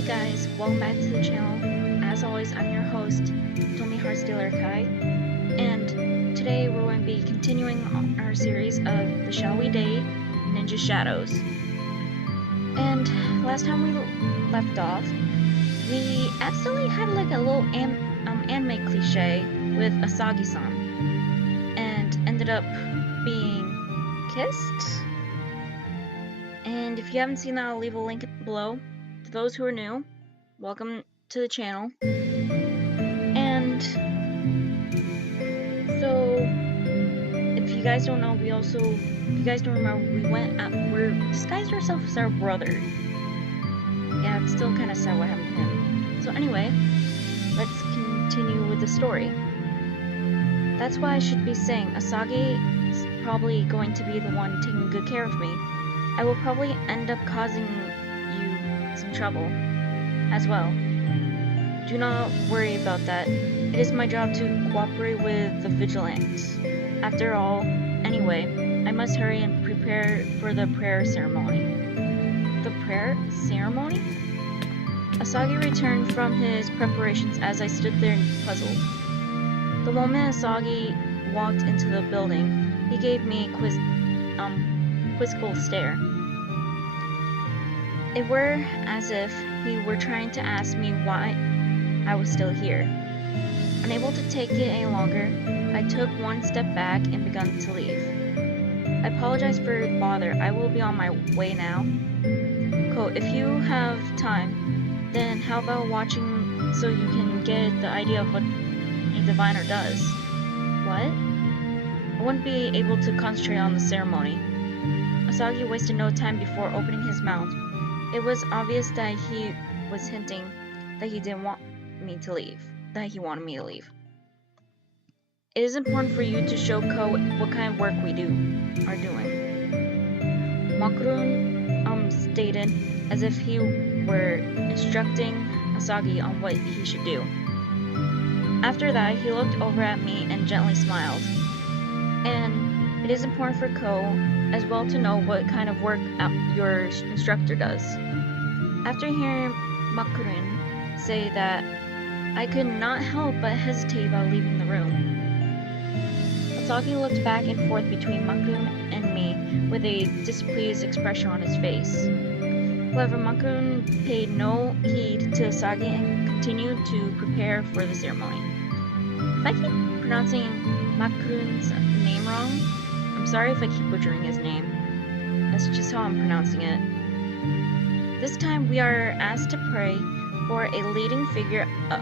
Hey guys, welcome back to the channel. As always, I'm your host, Tommy Heartstealer Kai, and today we're going to be continuing our series of The Shall We Date Ninja Shadows. And last time we left off, we accidentally had like a little anime cliche with Asagi-san, and ended up being kissed. And if you haven't seen that, I'll leave a link below. For those who are new, welcome to the channel. And so, if you guys don't know, if you guys don't remember, we disguised ourselves as our brother. Yeah, it's still kind of sad what happened to him. So anyway, let's continue with the story. That's why I should be saying Asagi is probably going to be the one taking good care of me. I will probably end up causing you some trouble as well. Do not worry about that. It is my job to cooperate with the vigilantes. After all, anyway, I must hurry and prepare for the prayer ceremony. The prayer ceremony? Asagi returned from his preparations as I stood there puzzled. The moment Asagi walked into the building, he gave me a quizzical stare. It were as if he were trying to ask me why I was still here. Unable to take it any longer, I took one step back and began to leave. I apologize for the bother. I will be on my way now. If you have time, then how about watching so you can get the idea of what a diviner does? What? I wouldn't be able to concentrate on the ceremony. Asagi wasted no time before opening his mouth. It was obvious that he was hinting that he didn't want me to leave, that he wanted me to leave. It is important for you to show Ko what kind of work we are doing. Makurun stated as if he were instructing Asagi on what he should do. After that, he looked over at me and gently smiled. And it is important for Ko as well to know what kind of work your instructor does. After hearing Makurun say that, I could not help but hesitate about leaving the room. Asagi looked back and forth between Makurun and me with a displeased expression on his face. However, Makurun paid no heed to Asagi and continued to prepare for the ceremony. If I keep pronouncing Makurun's name wrong, I'm sorry if I keep butchering his name. That's just how I'm pronouncing it. This time we are asked to pray for a leading figure of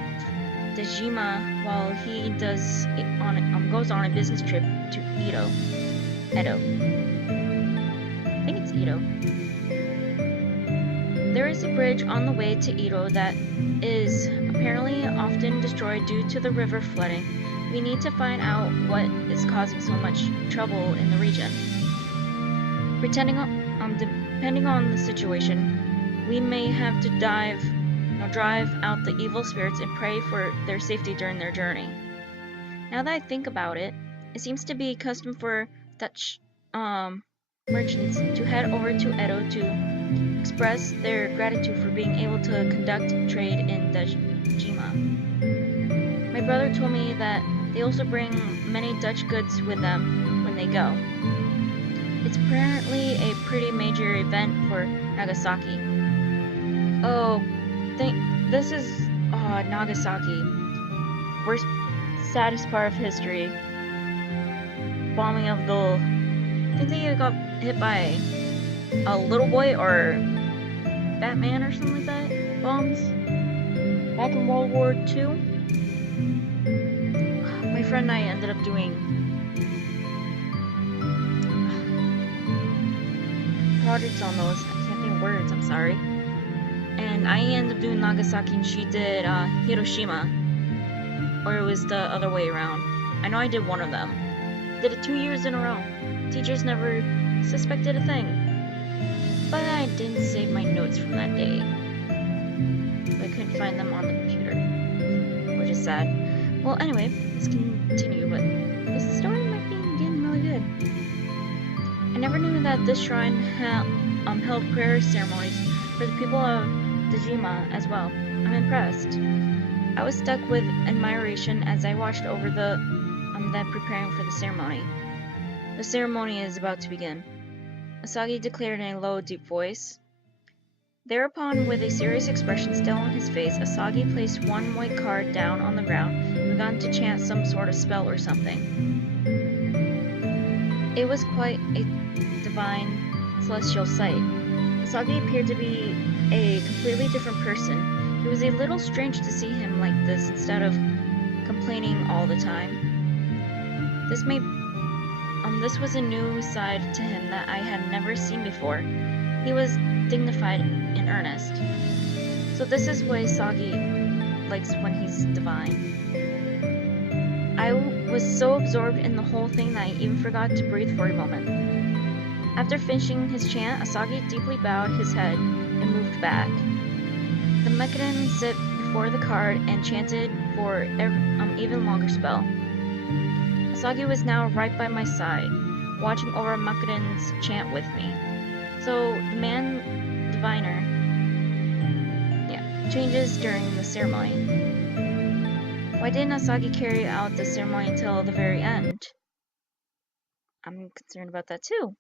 Dejima while he goes on a business trip to Edo. I think it's Edo. There is a bridge on the way to Edo that is apparently often destroyed due to the river flooding. We need to find out what is causing so much trouble in the region. Depending on the situation, we may have to drive out the evil spirits and pray for their safety during their journey. Now that I think about it, it seems to be custom for Dutch merchants to head over to Edo to express their gratitude for being able to conduct trade in Dejima. My brother told me that they also bring many Dutch goods with them when they go. It's apparently a pretty major event for Nagasaki. Oh, this is Nagasaki. Worst, saddest part of history. Bombing of I think they got hit by a little boy or Batman or something like that. Bombs. Back in World War II. My friend and I ended up doing projects on those. I can't think of words, I'm sorry. And I ended up doing Nagasaki and she did Hiroshima. Or it was the other way around. I know I did one of them. Did it 2 years in a row. Teachers never suspected a thing. But I didn't save my notes from that day. I couldn't find them on the computer. Which is sad. Well, anyway, let's continue, but this story might be getting really good. I never knew that this shrine held prayer ceremonies for the people of Dejima as well. I'm impressed. I was stuck with admiration as I watched over them preparing for the ceremony. The ceremony is about to begin, Asagi declared in a low, deep voice. Thereupon, with a serious expression still on his face, Asagi placed one white card down on the ground and began to chant some sort of spell or something. It was quite a divine, celestial sight. Asagi appeared to be a completely different person. It was a little strange to see him like this instead of complaining all the time. This was a new side to him that I had never seen before. He was dignified and earnest. So this is what Asagi likes when he's divine. I was so absorbed in the whole thing that I even forgot to breathe for a moment. After finishing his chant, Asagi deeply bowed his head and moved back. The Mekaden sit before the card and chanted for an even longer spell. Asagi was now right by my side, watching over Makaden's chant with me. So the man diviner changes during the ceremony. Why didn't Asagi carry out the ceremony until the very end? I'm concerned about that too.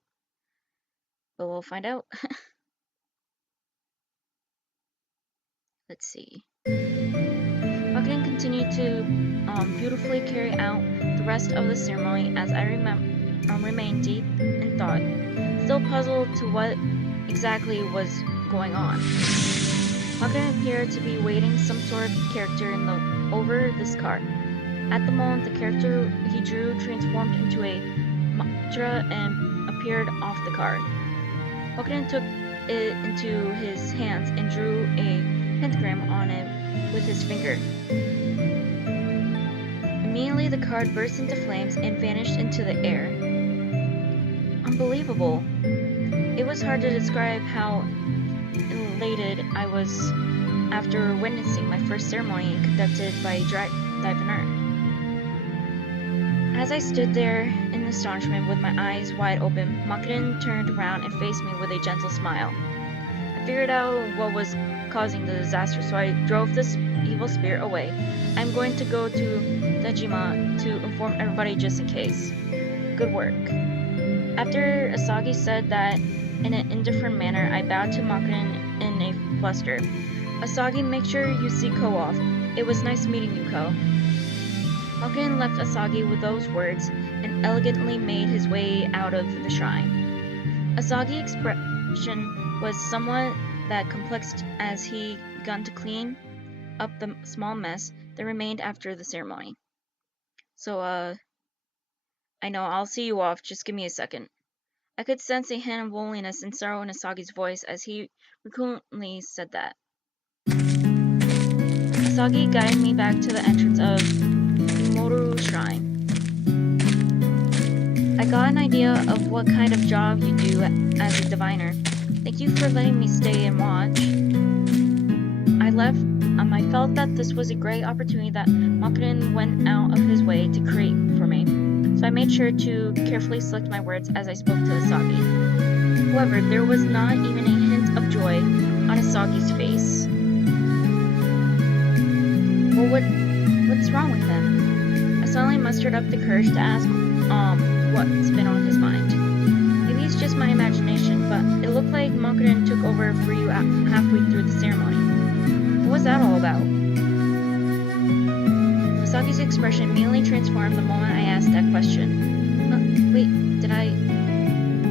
But we'll find out. Let's see. Makaden continued to beautifully carry out the rest of the ceremony as I remained deep in thought, still puzzled to what exactly was going on. Makaden appeared to be waiting some sort of character over this card. At the moment, the character he drew transformed into a mantra and appeared off the card. Makaden took it into his hands and drew a pentagram on it with his finger. Immediately, the card burst into flames and vanished into the air. Unbelievable. It was hard to describe how elated I was after witnessing my first ceremony conducted by a diviner. As I stood there in astonishment with my eyes wide open, Makaden turned around and faced me with a gentle smile. I figured out what was causing the disaster, so I drove this evil spirit away. I'm going to go to Dejima to inform everybody just in case. Good work. After Asagi said that in an indifferent manner, I bowed to Makaden in a fluster. Asagi, make sure you see Ko off. It was nice meeting you, Ko. Makaden left Asagi with those words and elegantly made his way out of the shrine. Asagi's expression was somewhat that complex as he began to clean up the small mess that remained after the ceremony. So, I know, I'll see you off, just give me a second. I could sense a hint of loneliness and sorrow in Asagi's voice as he recurrently said that. Asagi guided me back to the entrance of Imoru Shrine. I got an idea of what kind of job you do as a diviner. Thank you for letting me stay and watch. I felt that this was a great opportunity that Makaden went out of his way to create for me, so I made sure to carefully select my words as I spoke to Asagi. However, there was not even a hint of joy on Asagi's face. Well, what's wrong with him? I suddenly mustered up the courage to ask what's been on his mind. Maybe it's just my imagination, but it looked like Makaden took over for you halfway through the ceremony. What was that all about? Asagi's expression immediately transformed the moment I asked that question. Wait,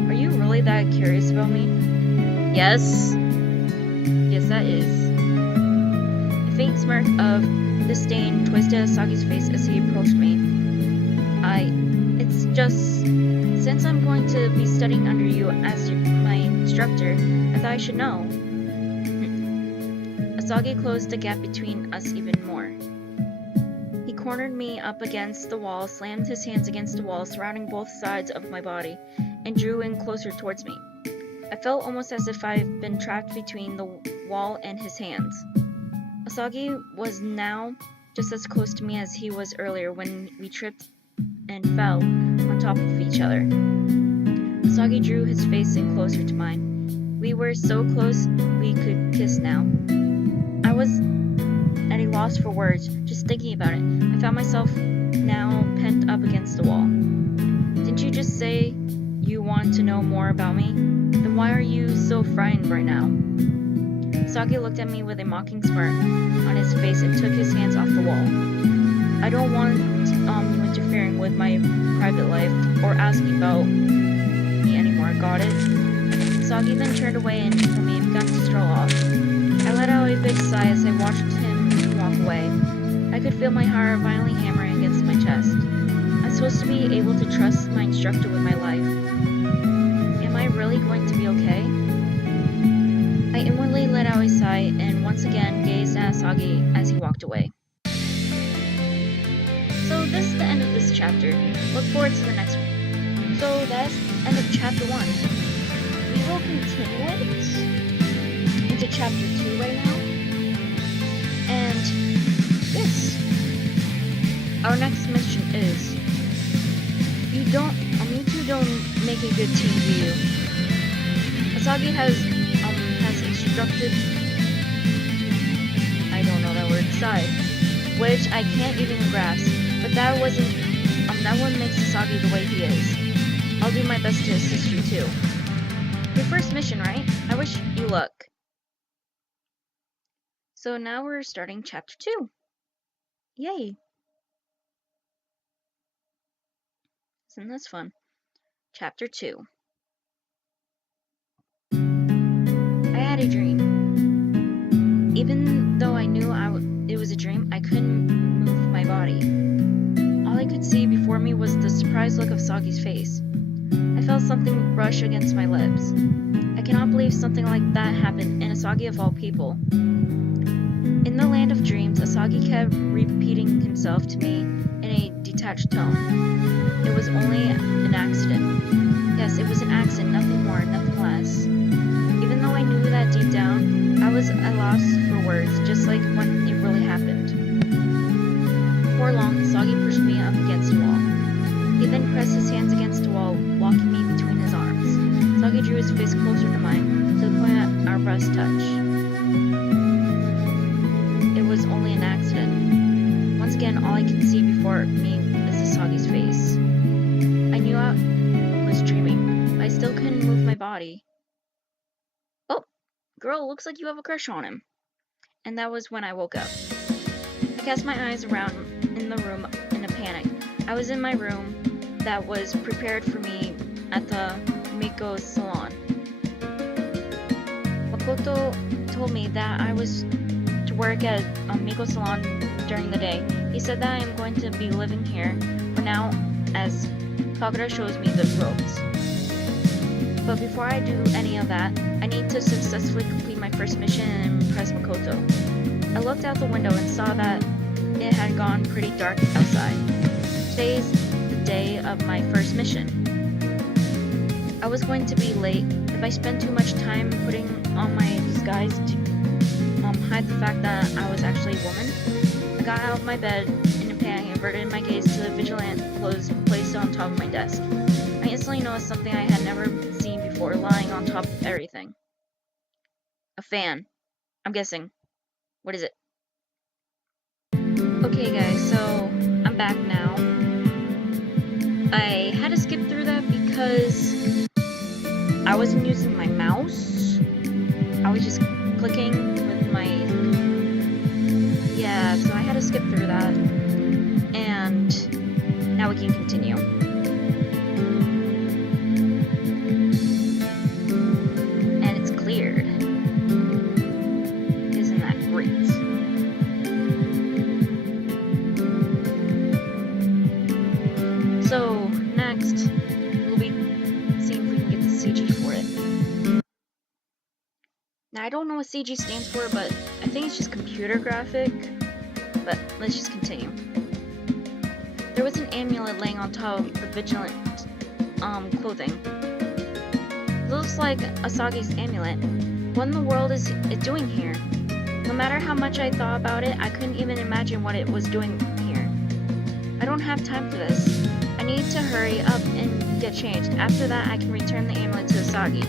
are you really that curious about me? Yes. Yes, that is. A faint smirk of disdain twisted Asagi's face as he approached me. It's just, since I'm going to be studying under you as my instructor, I thought I should know. Asagi closed the gap between us even more. He cornered me up against the wall, slammed his hands against the wall surrounding both sides of my body, and drew in closer towards me. I felt almost as if I'd been trapped between the wall and his hands. Asagi was now just as close to me as he was earlier when we tripped and fell on top of each other. Asagi drew his face in closer to mine. We were so close we could kiss now. lost for words just thinking about it. I found myself now pent up against the wall. Didn't you just say you want to know more about me? Then why are you so frightened right now? Saki looked at me with a mocking smirk on his face and took his hands off the wall. I don't want you interfering with my private life or asking about me anymore, got it? Saki then turned away from me and began to stroll off. I let out a big sigh as I watched him walk away. I could feel my heart violently hammering against my chest. I'm supposed to be able to trust my instructor with my life. Am I really going to be okay? I inwardly let out a sigh and once again gazed at Sagi as he walked away. So this is the end of this chapter. Look forward to the next one. So that's the end of chapter 1. We will continue it into chapter 2 right now. And yes, our next mission is you two don't make a good team, do you? Asagi has instructed, I don't know that word, side, which I can't even grasp, but that one makes Asagi the way he is. I'll do my best to assist you too. Your first mission, right? I wish you luck. So now we're starting chapter 2. Yay! Isn't this fun? Chapter 2. I had a dream. Even though I knew it was a dream, I couldn't move my body. All I could see before me was the surprised look of Sagi's face. I felt something brush against my lips. I cannot believe something like that happened in Asagi of all people. In the land of dreams, Asagi kept repeating himself to me in a detached tone. It was only an accident. Yes, it was an accident, nothing more, nothing less. Even though I knew that deep down, I was at a loss for words, just like when it really happened. Before long, Asagi pushed me up against the wall. He then pressed his hands against the wall, locking me between his arms. Asagi drew his face closer to mine, to the point that our breasts touched. It was only an accident. Once again, all I could see before me is Asagi's face. I knew I was dreaming, but I still couldn't move my body. Oh, girl, looks like you have a crush on him. And that was when I woke up. I cast my eyes around in the room in a panic. I was in my room that was prepared for me at the Miko's salon. Makoto told me that I was to work at Miko's salon during the day. He said that I am going to be living here for now as Kagura shows me the ropes. But before I do any of that, I need to successfully complete my first mission and impress Makoto. I looked out the window and saw that it had gone pretty dark outside. Today's the day of my first mission. I was going to be late if I spent too much time putting on my disguise to hide the fact that I was actually a woman. I got out of my bed in a panic and averted my gaze to the vigilant clothes placed on top of my desk. I instantly noticed something I had never seen before lying on top of everything. A fan. I'm guessing. What is it? Okay guys, so I'm back now. I had to skip through that because I wasn't using my mouse. I was just clicking with my... Yeah, so I had to skip through that. And now we can continue. And it's cleared. Isn't that great? So, next, we'll be seeing if we can get the CG for it. Now, I don't know what CG stands for, but I think it's just computer graphic. But let's just continue. There was an amulet laying on top of the vigilant clothing. It looks like Asagi's amulet. What in the world is it doing here? No matter how much I thought about it, I couldn't even imagine what it was doing here. I don't have time for this. I need to hurry up and get changed. After that, I can return the amulet to Asagi.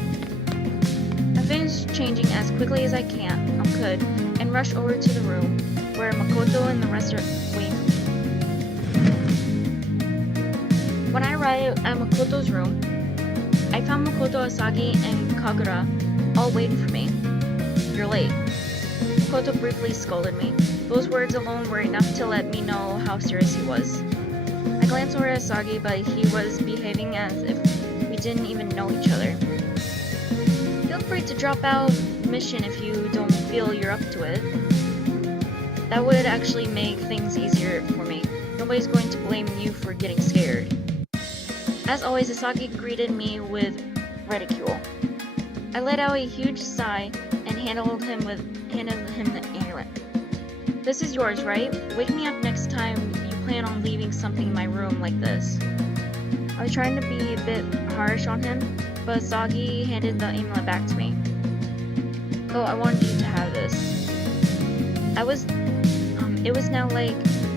I finished changing as quickly as I could and rushed over to the room where Makoto and the rest are waiting for me. When I arrived at Makoto's room, I found Makoto, Asagi, and Kagura all waiting for me. "You're late." Makoto briefly scolded me. Those words alone were enough to let me know how serious he was. I glanced over at Asagi, but he was behaving as if we didn't even know each other. "Feel free to drop out the mission if you don't feel you're up to it. That would actually make things easier for me. Nobody's going to blame you for getting scared." As always, Asagi greeted me with ridicule. I let out a huge sigh and handed him the amulet. "This is yours, right? Wake me up next time you plan on leaving something in my room like this." I was trying to be a bit harsh on him, but Asagi handed the amulet back to me. "Oh, I wanted you to have this." It was now like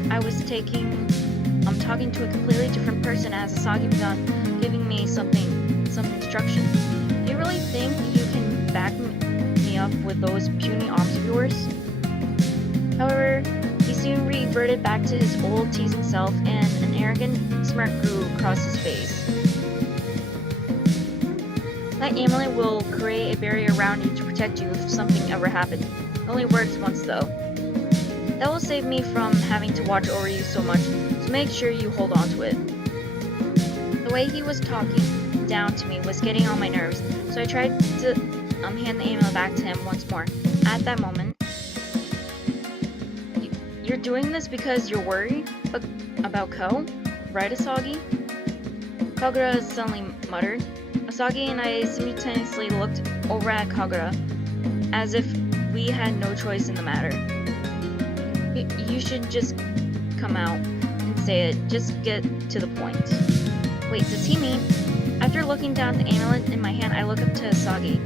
I was talking to a completely different person as Asagi began giving me some instruction. "Do you really think you can back me up with those puny arms of yours?" However, he soon reverted back to his old teasing self, and an arrogant smirk grew across his face. "That amulet will create a barrier around you to protect you if something ever happened. It only works once though. That will save me from having to watch over you so much, so make sure you hold on to it." The way he was talking down to me was getting on my nerves, so I tried to hand the amulet back to him once more. At that moment, "You're doing this because you're worried about Ko, right, Asagi?" Kagura suddenly muttered. Asagi and I simultaneously looked over at Kagura, as if we had no choice in the matter. You should just come out and say it. Just get to the point." Wait, does he mean? After looking down at the amulet in my hand, I look up to Asagi.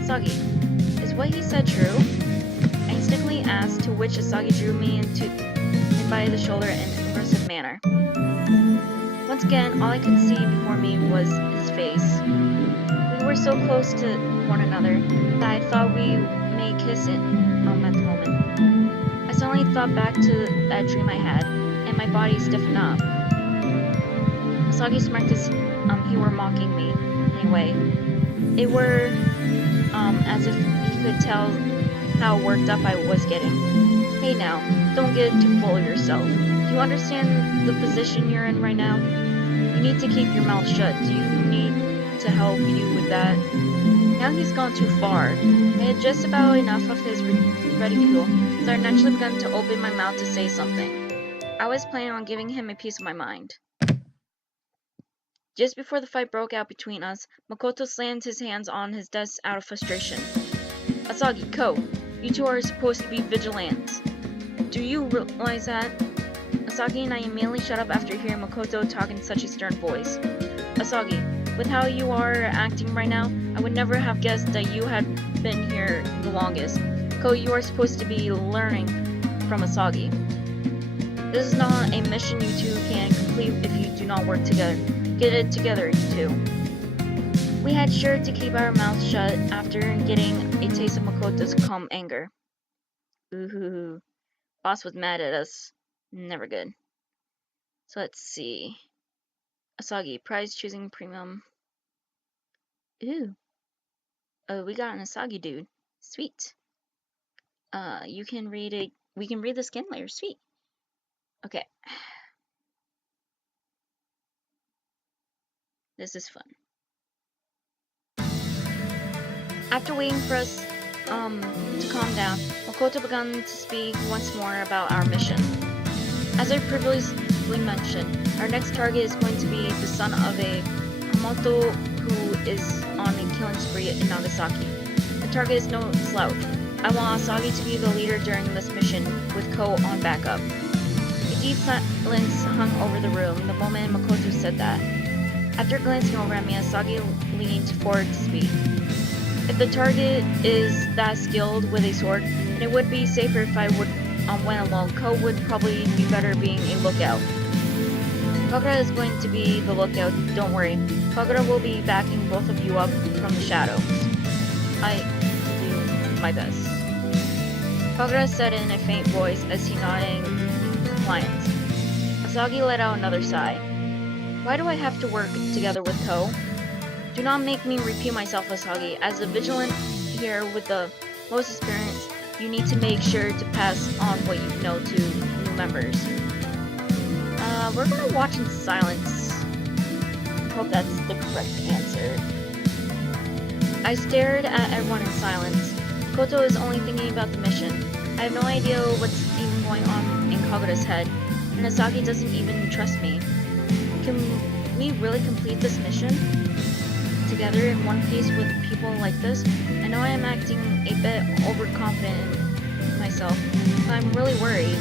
"Asagi, is what he said true?" I instantly asked, to which Asagi drew me in by the shoulder in an aggressive manner. Once again, all I could see before me was his face. We were so close to one another that I thought we may kiss it at the moment. I suddenly thought back to that dream I had, and my body stiffened up. Asagi smirked as he were mocking me. Anyway, it were as if he could tell how worked up I was getting. "Hey now, don't get too full of yourself. Do you understand the position you're in right now? You need to keep your mouth shut. Do you need to help you with that?" Now he's gone too far. I had just about enough of his ridicule, so I naturally began to open my mouth to say something. I was planning on giving him a piece of my mind. Just before the fight broke out between us, Makoto slammed his hands on his desk out of frustration. "Asagi, Ko, you two are supposed to be vigilantes. Do you realize that?" Asagi and I immediately shut up after hearing Makoto talk in such a stern voice. "Asagi, with how you are acting right now, I would never have guessed that you had been here the longest. Ko, you are supposed to be learning from Asagi. This is not a mission you two can complete if you do not work together. Get it together, you two." We had sure to keep our mouths shut after getting a taste of Makoto's calm anger. Ooh, boss was mad at us. Never good. So let's see. Asagi, prize choosing premium. Ooh. Oh, we got an Asagi dude. Sweet. We can read the skin layer. Sweet. Okay. This is fun. After waiting for us to calm down, Makoto began to speak once more about our mission. As I previously mentioned, our next target is going to be the son of a Hamato who is on a killing spree in Nagasaki. The target is no slouch. I want Asagi to be the leader during this mission, with Ko on backup. A deep silence hung over the room the moment Makoto said that. After glancing over at me, Asagi leaned forward to speak. If the target is that skilled with a sword, then it would be safer if I went alone. Ko would probably be better being a lookout. Kagura is going to be the lookout, don't worry. Kagura will be backing both of you up from the shadows. I will do my best. Kagura said in a faint voice as he nodded in compliance. Asagi let out another sigh. Why do I have to work together with Ko? Do not make me repeat myself, Asagi. As a vigilant here with the most experience, you need to make sure to pass on what you know to new members. We're gonna watch in silence. Hope that's the correct answer. I stared at everyone in silence. Koto is only thinking about the mission. I have no idea what's even going on in Kagura's head, and Asagi doesn't even trust me. Can we really complete this mission together in one piece with people like this? I know I am acting a bit overconfident in myself, but I'm really worried.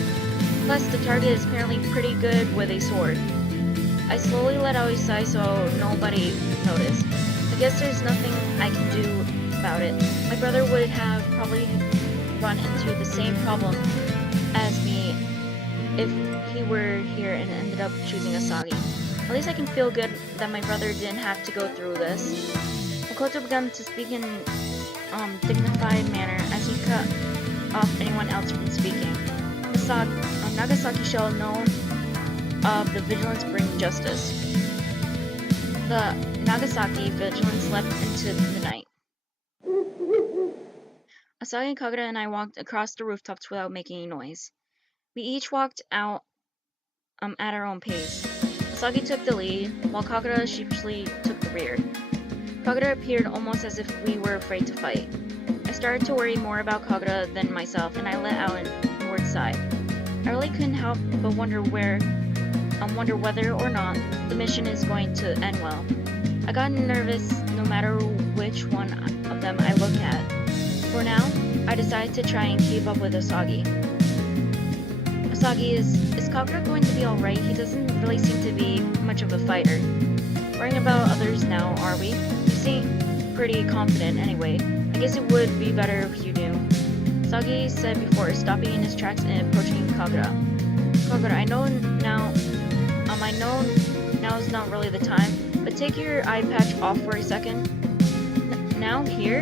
Plus, the target is apparently pretty good with a sword. I slowly let out a sigh so nobody noticed. I guess there's nothing I can do about it. My brother would have probably run into the same problem as me if he were here and ended up choosing Asagi. At least I can feel good that my brother didn't have to go through this. Makoto began to speak in dignified manner as he cut off anyone else from speaking. Nagasaki shall know of the vigilance bring justice. The Nagasaki vigilance leapt into the night. Asagi, Kagura, and I walked across the rooftops without making a noise. We each walked out at our own pace. Asagi took the lead, while Kagura sheepishly took the rear. Kagura appeared almost as if we were afraid to fight. I started to worry more about Kagura than myself, and I let out an inward sigh. I really couldn't help but wonder whether or not the mission is going to end well. I got nervous no matter which one of them I look at. For now, I decided to try and keep up with Asagi. Asagi, is Kagura going to be alright? He doesn't really seem to be much of a fighter. Worrying about others now, are we? You seem pretty confident anyway. I guess it would be better if you do. Asagi said before stopping in his tracks and approaching Kagura. Kagura, I know now is not really the time, but take your eye patch off for a second. Now, here?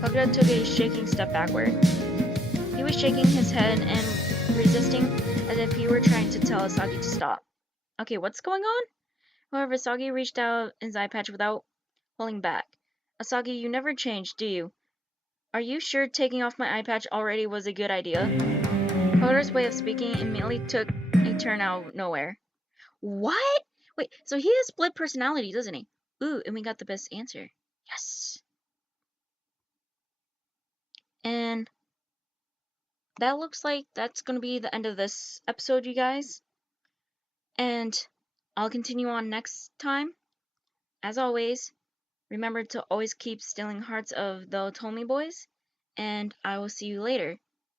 Kagura took a shaking step backward. He was shaking his head and resisting as if he were trying to tell Asagi to stop. Okay, what's going on? However, Asagi reached out his eye patch without pulling back. Asagi, you never changed, do you? Are you sure taking off my eye patch already was a good idea? Kagura's way of speaking immediately took a turn out of nowhere. What? Wait, so he has split personality, doesn't he? Ooh, and we got the best answer. Yes. And that looks like that's going to be the end of this episode, you guys. And I'll continue on next time. As always, remember to always keep stealing hearts of the Otomi boys. And I will see you later.